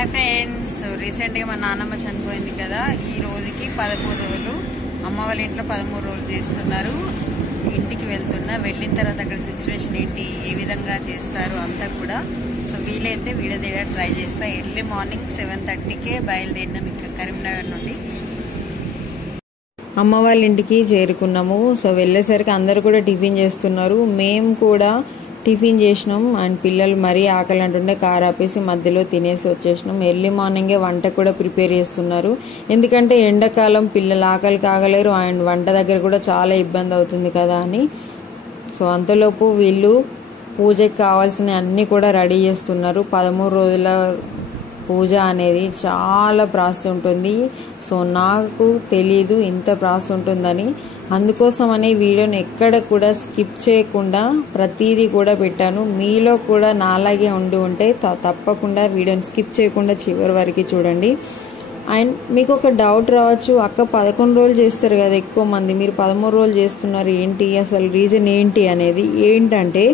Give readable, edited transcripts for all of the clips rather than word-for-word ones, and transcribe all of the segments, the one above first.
Hi friends, రీసెంట్గా మా నాన్నమ్మ చనిపోయింది కదా. ఈ రోజుకి 13 రోజులు. అమ్మ వాళ్ళ ఇంట్లో 13 రోజులు చేస్తున్నారు. ఇంటికి వెళ్ళిన తర్వాత అక్కడ సిచ్యువేషన్ ఏంటి, ఏ విధంగా చేస్తారు అంతా కూడా. సో వీలైతే వీడియో తీయడానికి ట్రై చేస్తా. ఎర్లీ మార్నింగ్ 7:30కే బయలుదేరినాం ఇక్కడ కరీంనగర్ నుండి. అమ్మ వాళ్ళ ఇంటికి చేరుకున్నాము. సో వెళ్ళేసరికి అందరు కూడా టిఫిన్ చేస్తున్నారు. మేము కూడా టిఫిన్ చేసినాం. అండ్ పిల్లలు మరీ ఆకలి అంటుండే కార్ ఆపేసి మధ్యలో తినేసి వచ్చేసినాం. ఎర్లీ మార్నింగే వంట కూడా ప్రిపేర్ చేస్తున్నారు. ఎందుకంటే ఎండాకాలం పిల్లలు ఆకలి కాగలేరు అండ్ వంట దగ్గర కూడా చాలా ఇబ్బంది అవుతుంది కదా అని. సో అంతలోపు వీళ్ళు పూజకి కావాల్సిన అన్నీ కూడా రెడీ చేస్తున్నారు. 13 రోజుల పూజ అనేది చాలా ప్రాసెస్ ఉంటుంది. సో నాకు తెలీదు ఇంత ప్రాసెస్ ఉంటుందని. అందుకోసమనే వీడియోని ఎక్కడ కూడా స్కిప్ చేయకుండా ప్రతిదీ కూడా పెట్టాను. మీలో కూడా నాలాగే ఉంటే తప్పకుండా వీడియోని స్కిప్ చేయకుండా చివరి వరకు చూడండి. అండ్ మీకు ఒక డౌట్ రావచ్చు, అక్క 11 రోజులు చేస్తారు కదా ఎక్కువ మంది, మీరు 13 రోజులు చేస్తున్నారు ఏంటి, అసలు రీజన్ ఏంటి అనేది. ఏంటంటే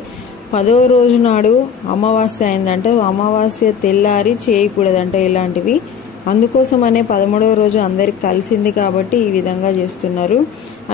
10వ రోజు నాడు అమావాస్య అయిందంటే అమావాస్య తెల్లారి చేయకూడదంట ఇలాంటివి. అందుకోసమనే 13వ రోజు అందరికి కలిసింది కాబట్టి ఈ విధంగా చేస్తున్నారు.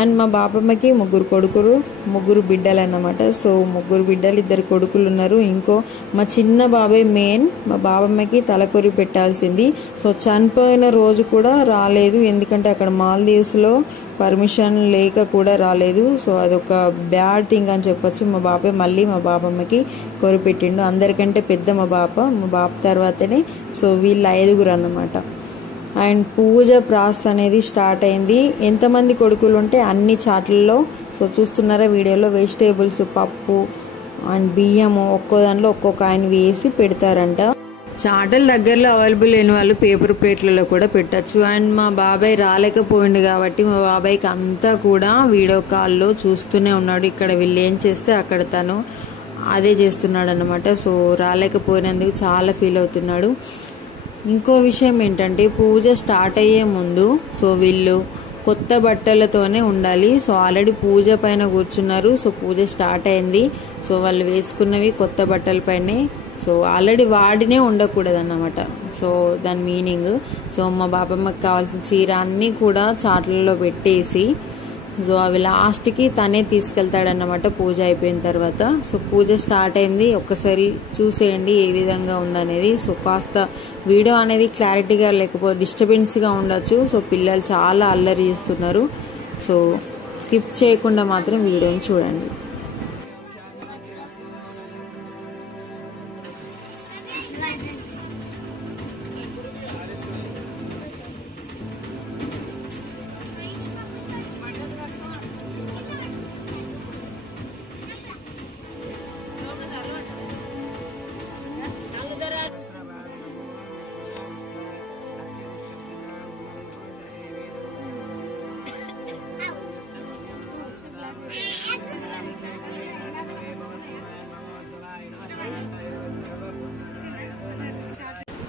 అండ్ మా బాపమ్మకి 3 కొడుకులు 3 బిడ్డలు అన్నమాట. సో 3 బిడ్డలు 2 కొడుకులు ఉన్నారు. ఇంకో మా చిన్న బాబాయ్ మెయిన్. మా బాబమ్మకి తలకొరి పెట్టాల్సింది. సో చనిపోయిన రోజు కూడా రాలేదు, ఎందుకంటే అక్కడ మాల్దీవ్స్లో పర్మిషన్ లేక కూడా రాలేదు. సో అదొక బ్యాడ్ థింగ్ అని చెప్పొచ్చు. మా బాబాయ్ మళ్ళీ మా బాబమ్మకి కొరిపెట్టిండు. అందరికంటే పెద్ద మా బాప తర్వాతనే. సో వీళ్ళు 5గురు అన్నమాట. అండ్ పూజ ప్రాసెస్ అనేది స్టార్ట్ అయింది. ఎంతమంది కొడుకులు ఉంటే అన్ని చాట్లలో, సో చూస్తున్నారా వీడియోలో, వెజిటేబుల్స్, పప్పు అండ్ బియ్యము ఒక్కో దాంట్లో ఒక్కొక్క ఆయన వేసి పెడతారంట. చాటల దగ్గరలో అవైలబుల్ లేని వాళ్ళు పేపర్ ప్లేట్లలో కూడా పెట్టచ్చు. అండ్ మా బాబాయ్ రాలేకపోయింది కాబట్టి మా బాబాయ్కి అంతా కూడా వీడియో కాల్లో చూస్తూనే ఉన్నాడు. ఇక్కడ వీళ్ళు ఏం చేస్తే అక్కడ తను అదే చేస్తున్నాడు అన్నమాట. సో రాలేకపోయినందుకు చాలా ఫీల్ అవుతున్నాడు. ఇంకో విషయం ఏంటంటే పూజ స్టార్ట్ అయ్యే ముందు సో వీళ్ళు కొత్త బట్టలతోనే ఉండాలి. సో ఆల్రెడీ పూజ పైన కూర్చున్నారు. సో పూజ స్టార్ట్ అయింది. సో వాళ్ళు వేసుకున్నవి కొత్త బట్టల పైనే. సో ఆల్రెడీ వాడినే ఉండకూడదు అన్నమాట. సో దాని మీనింగ్. సో మా బాబమ్మకి కావాల్సిన చీర అన్నీ కూడా చాట్లలో పెట్టేసి సో అవి లాస్ట్కి తనే తీసుకెళ్తాడన్నమాట పూజ అయిపోయిన తర్వాత. సో పూజ స్టార్ట్ అయింది. ఒక్కసారి చూసేయండి ఏ విధంగా ఉందనేది. సో కాస్త వీడియో అనేది క్లారిటీగా లేకపోతే డిస్టర్బెన్స్గా ఉండొచ్చు. సో పిల్లలు చాలా అల్లరి చేస్తున్నారు. సో స్కిప్ చేయకుండా మాత్రం వీడియోని చూడండి.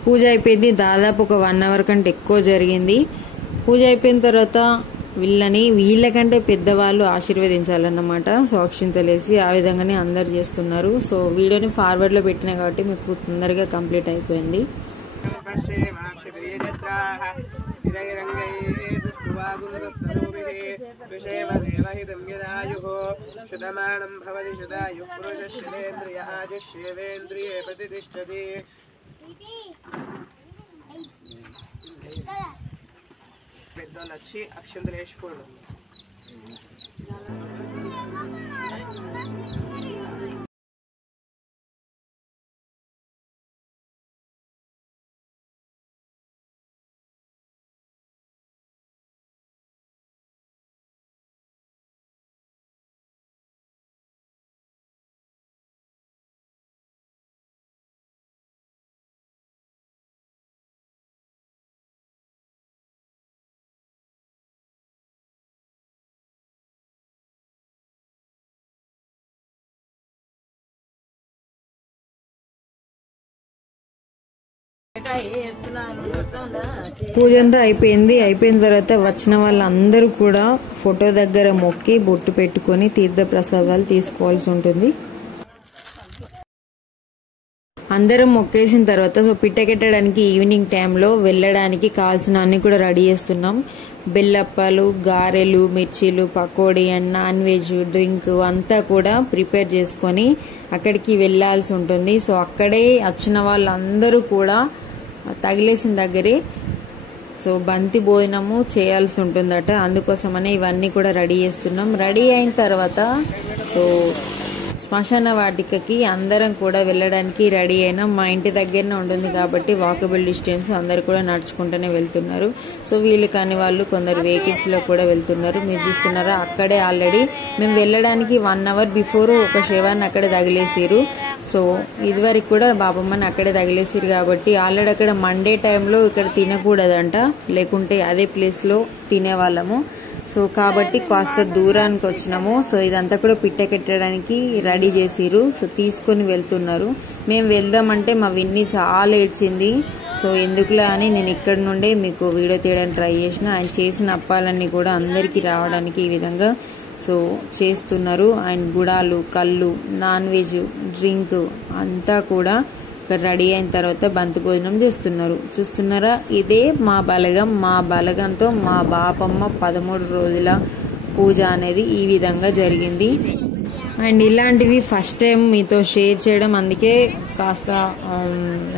పూజ అయిపోయింది. దాదాపు ఒక 1 అవర్ కంటే ఎక్కువ జరిగింది. పూజ అయిపోయిన తర్వాత వీళ్ళకంటే పెద్దవాళ్ళు ఆశీర్వదించాలన్నమాట. సో అక్షింతలేసి ఆ విధంగానే అందరు చేస్తున్నారు. సో వీడియోని ఫార్వర్డ్ లో పెట్టినా కాబట్టి మీకు తొందరగా కంప్లీట్ అయిపోయింది. పెద్దోళ్ళు వచ్చి అక్షంతలు వేసిపోయాడు. పూజ అంతా అయిపోయిన తర్వాత వచ్చిన వాళ్ళందరూ కూడా ఫోటో దగ్గర మొక్కి బొట్టు పెట్టుకొని తీర్థ ప్రసాదాలు తీసుకోవాల్సి ఉంటుంది. అందరం మొక్కేసిన తర్వాత సో పిట్టకెట్టడానికి ఈవినింగ్ టైంలో వెళ్ళడానికి కావాల్సిన అన్ని కూడా రెడీ చేస్తున్నాం. బెల్లప్పాలు, గారెలు, మిర్చీలు, pakodi and non veg drink అంతా కూడా ప్రిపేర్ చేసుకొని అక్కడికి వెళ్ళాల్సి ఉంటుంది. సో అక్కడే వచ్చిన వాళ్ళందరూ కూడా తగిలేసిన దగ్గరే సో బంతి భోజనము చేయాల్సి ఉంటుందట. అందుకోసమనే ఇవన్నీ కూడా రెడీ చేస్తున్నాం. రెడీ అయిన తర్వాత సో శ్మశాన వాటికకి అందరం కూడా వెళ్ళడానికి రెడీ అయినాం. మా ఇంటి దగ్గరనే ఉంటుంది కాబట్టి వాకబుల్ డిస్టెన్స్, అందరు కూడా నడుచుకుంటూనే వెళ్తున్నారు. సో వీళ్ళు కాని వాళ్ళు కొందరు వెహికల్స్ లో కూడా వెళ్తున్నారు. మీరు చూస్తున్నారా, అక్కడే ఆల్రెడీ మేము వెళ్ళడానికి 1 hour బిఫోర్ ఒక శవాన్ని అక్కడే తగిలేసారు. సో ఇదివరకు కూడా బాబమ్మని అక్కడే తగిలేసారు కాబట్టి ఆల్రెడీ అక్కడ మండే టైంలో ఇక్కడ తినకూడదంట, లేకుంటే అదే ప్లేస్ లో తినేవాళ్ళము. సో కాబట్టి కాస్త దూరానికి వచ్చినాము. సో ఇదంతా కూడా పిట్టకెట్టడానికి రెడీ చేసిరు. సో తీసుకొని వెళ్తున్నారు. మేము వెళ్దామంటే మా విన్ని చాలా ఏడ్చింది. సో ఎందుకులా అని నేను ఇక్కడ నుండే మీకు వీడియో తీయడానికి ట్రై చేసిన. ఆయన చేసిన అప్పాలన్నీ కూడా అందరికీ రావడానికి ఈ విధంగా సో చేస్తున్నారు. అండ్ గుడాలు, కళ్ళు, నాన్ వెజ్, డ్రింక్ అంతా కూడా ఇక్కడ రెడీ అయిన తర్వాత బంతి భోజనం చేస్తున్నారు. చూస్తున్నారా, ఇదే మా బలగం. మా బలగంతో మా బాపమ్మ 13 రోజుల పూజ అనేది ఈ విధంగా జరిగింది. అండ్ ఇలాంటివి ఫస్ట్ టైం మీతో షేర్ చేయడం, అందుకే కాస్త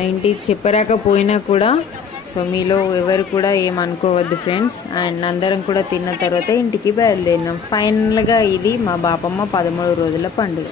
ఏంటి చెప్పరాకపోయినా కూడా సో మీలో ఎవరు కూడా ఏమనుకోవద్దు ఫ్రెండ్స్. అండ్ అందరం కూడా తిన్న తర్వాత ఇంటికి బయలుదేరినాం. ఫైనల్గా ఇది మా బాపమ్మ 13 రోజుల పండుగ.